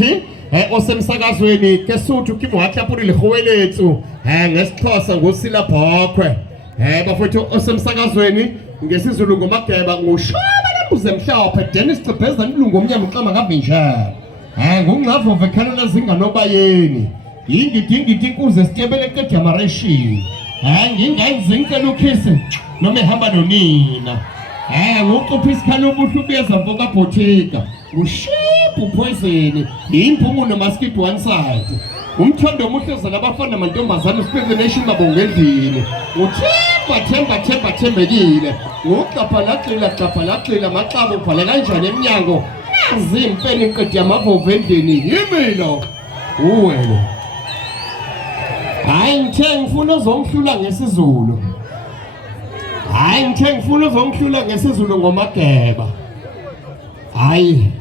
mphathi osemsakazweni keSuthu kimwahlapuri lihowelethu ngesixhosa ngosila bhokhwe bafowethu osemsakazweni ngesiZulu ngomageba nguShobalembuzi emhlophe Dennis Cebheza nilungu omnyama uqama ngavinjana ngungqavo vekhana zinganobayeni ingidingidi inkuze sitebele generation ngingayizinke lukhisi noma ehamba nonina ngokucupha isikhala ubuhlu beza mfoka bhothika ushephu poison impungu namaskid one side umthondo omuhle zalabafana namantombazane sipheze nation babongendlini uthemba ngoxaphalaqila maxabo ubhala kanjani eminyango nazi impela inqedi yamavovo endlini yimilo uwelo hayi ngithe ngifuna uzongihlula ngesiZulu ngesiZulu ngomageba hayi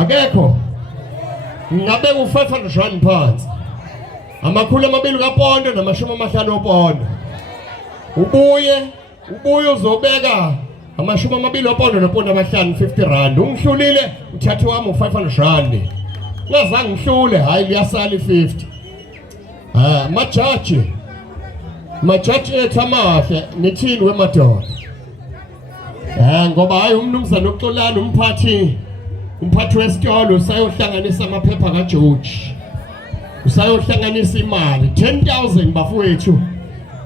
akekho ngabe u500 phansi amakhulu amabili kapondo namashumi amahlanu opondo ubuye uzobeka amashumi amabili opondo nopondo amahlanu 50 rand ungihlulile uthathe wami u500 rand ngazange ngihlule hayi liyasala 50 majaji ethu amahle nithini wemadoda ngoba hayi umnumzana uXolani umphathi wesitolo usayohlanganisa amaphepha kaJoji usayohlanganisa imali 10,000 bafowethu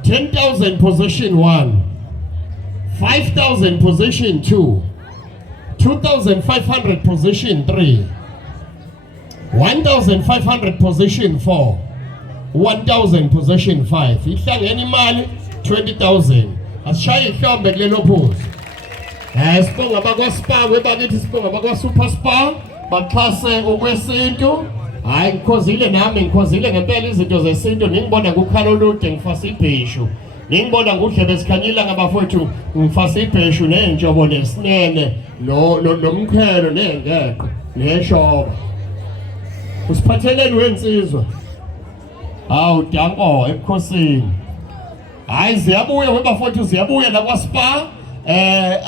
10,000 position 1 5,000 position 2 2,500 position 3 1,500 position 4 1,000 position 5 ihlangene imali 20,000 asishaye ihlombe kulelo phuzu sibonga bakwaSpa webakithi sibonga bakwaSuper Spa baxhase okwesintu hayi ngikhozile ngempela izinto zesintu ningibona kukhalo olude ngifasa ibheshu ningibona ngudlebe esikhanyila ngabafowethu ngifasa ibheshu nenjobo lesinene nomkhelo nengeqo neshoba usiphatheleni wensizwa hawu danko ebukhosini hayi ziyabuya webafowethu ziyabuya la kwaSpa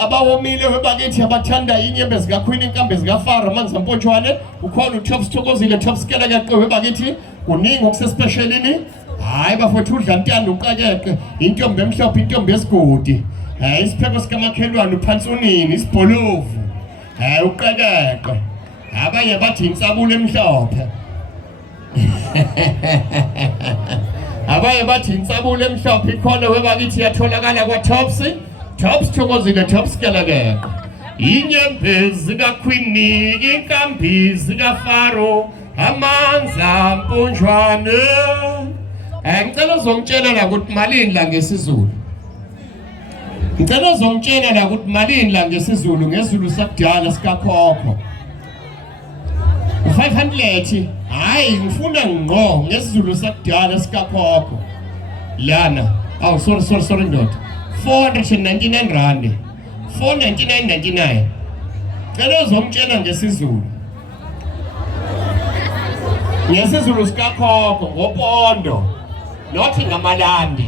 abawomile webakithi abathanda inyembe zikaQueen inkambe zikaFaro amanzi ampontshwane ukhona uTop Sithokozile Top Skela kaqe webakithi kuningi okusespecialini hayi bafowethu udla ntando uqakeke intombi emhlophe intombi yesigodi isipheko sikamakhelwane uphansi unini isibholovu uqakeke abanye bathi insabule emhlophe abanye bathi insabule emhlophe ikhona webakithi yatholakala kwaTops Sithokozile Top Skela kaqe inyembe zikaQueen inkambi zikaFaro amanzi ampontshwane ngicela uzongitshela la ukuthi malini la ngesiZulu ngesiZulu sakudala sikakhokho 500 hayi ngifuna ngqo ngesiZulu sakudala sikakhokho lana sorry ndoda 499 rand 499.99 cela uzongitshela ngesiZulu sikakhokho ngopondo nothi ngamalandi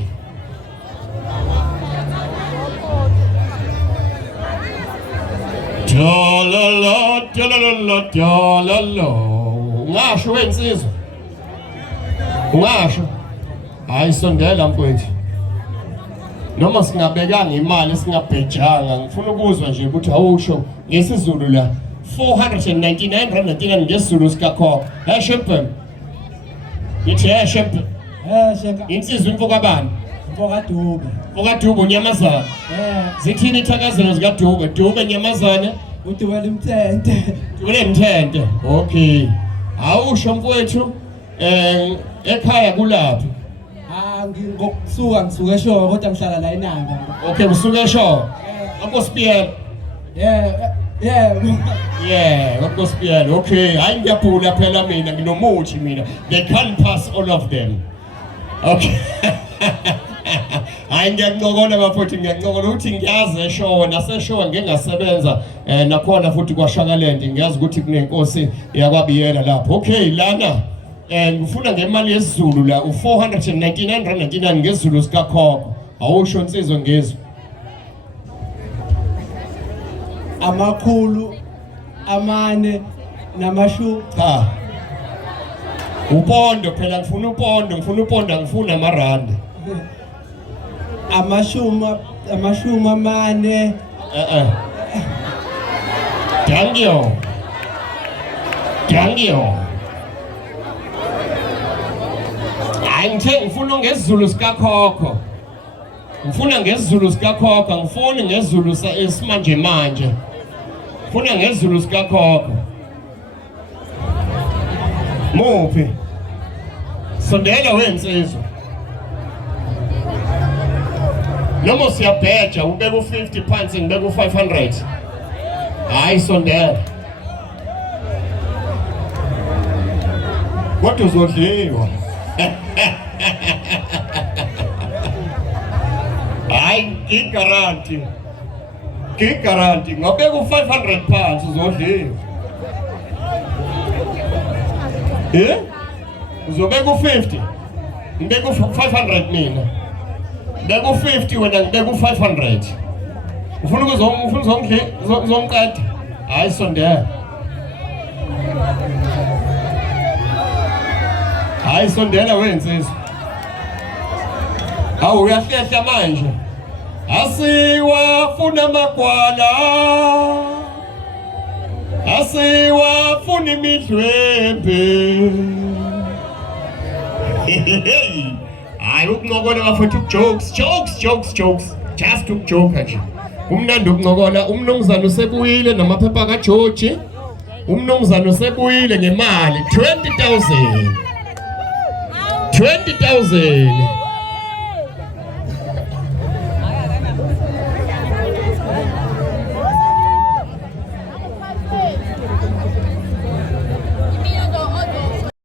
ungasho wensizwa hayi sondela mfowethu noma singabekanga imali singabhejanga ngifuna ukuzwa nje ukuthi awusho ngesiZulu la 499.99 ngesiZulu sikakhokho shempem yithi shempem insizwa imfoka bani mfoka Dube unyamazana zithini ithakazelo zikaDube Dube nyamazana uDube limthente okay awusho mfowethu ekhaya kulaphi ngisuka eShowe kodwa ngihlala la eNanda okay usuka eShowe akoSpiyela akoSpiyela okay hayi ngiyabhula phela mina nginomuthi mina they can't pass all of them okay hayi ngiyancokola bafowethu ngiyancokola ukuthi ngiyazi eShowe naseShowe ngingasebenza nakhona futhi kwaShakaland ngiyazi ukuthi kunenkosi yakwabiyela lapho okay lana ngifuna ngemali yesiZulu la u499.99 ngesiZulu sikakhokho awusho insizwa ngezwe amakhulu amane namashu Cha. Upondo phela ngifuna upondo angifuna amarandi. amashuma amane Thank you. Hayi ngifuna ngesiZulu sokhokho. Ngifuna ngesiZulu sokhokho, ngifuni ngesiZulu esimanje manje. Ngifuna ngesiZulu sokhokho. Muphi? Sondela wensizwa. Noma siyabheja ubeka u50 phansi ngibeka u500. Hayi sondela. Kodwa uzodliwa. Hayi ngigaranti ngabeka u500 phansi uzodliwa. Uzobeka u50 ngibeka u500 mina. Ngibeka u50 wena ngibeka u500. Ufuna uzongiqeda? Hayi sondela. Hayi sondela wensizwa. Awu uyahlehla manje. Asiwafuna amagwala. Asiwafuna imidlwembe. Hayi ukuncokola bafethu jokes. Just ukujoke nje. Umnandi ukuncokola, umnumzana usebuyile namaphepha kaJoji. Umnumzana usebuyile ngemali 20,000.